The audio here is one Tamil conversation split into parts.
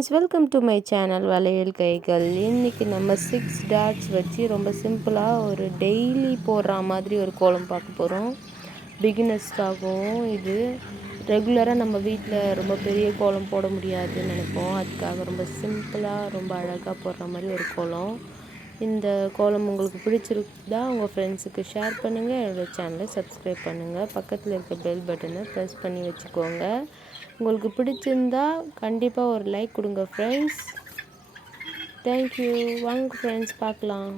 friends, welcome to my channel Valaiyal kaigal. இன்னைக்கு நம்ம 6 dots வச்சு ரொம்ப சிம்பிளா ஒரு டெய்லி போடுற மாதிரி ஒரு கோலம் பார்க்க போறோம். பிகினர்ஸ்க்காகவும் இது ரெகுலரா நம்ம வீட்ல ரொம்ப பெரிய கோலம் போட முடியாதுன்னு நினைப்போம். அதுக்காக ரொம்ப சிம்பிளா ரொம்ப அழகா போடுற மாதிரி ஒரு கோலம். இந்த கோலம் உங்களுக்கு பிடிச்சிருந்தா உங்கள் ஃப்ரெண்ட்ஸுக்கு ஷேர் பண்ணுங்கள். என்னோடய சேனலை சப்ஸ்கிரைப் பண்ணுங்கள். பக்கத்தில் இருக்க பெல் பட்டனை ப்ரெஸ் பண்ணி வச்சுக்கோங்க. உங்களுக்கு பிடிச்சிருந்தா கண்டிப்பாக ஒரு லைக் கொடுங்க ஃப்ரெண்ட்ஸ். தேங்க்யூ. வாங்க ஃப்ரெண்ட்ஸ் பார்க்கலாம்.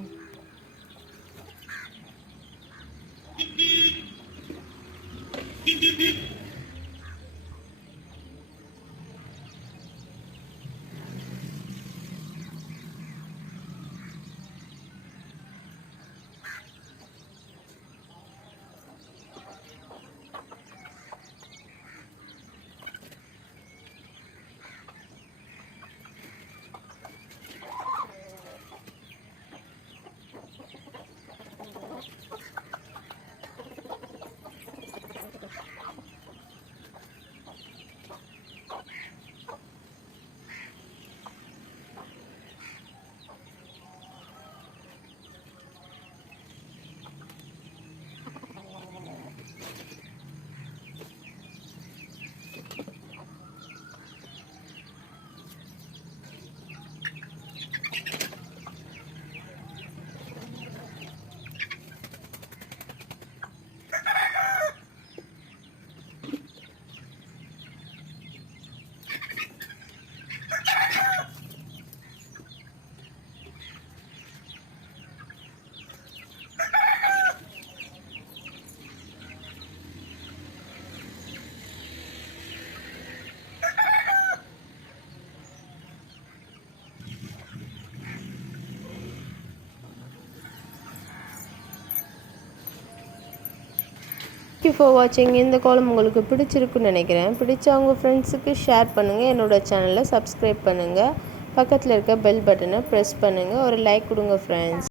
Thank you for watching. இந்த கோலம் உங்களுக்கு பிடிச்சிருக்குன்னு நினைக்கிறேன். பிடிச்ச உங்கள் ஃப்ரெண்ட்ஸுக்கு ஷேர் பண்ணுங்கள். என்னோடய சேனலை சப்ஸ்கிரைப் பண்ணுங்கள். பக்கத்தில் இருக்க பெல் பட்டனை ப்ரெஸ் பண்ணுங்கள். ஒரு லைக் கொடுங்க ஃப்ரெண்ட்ஸ்.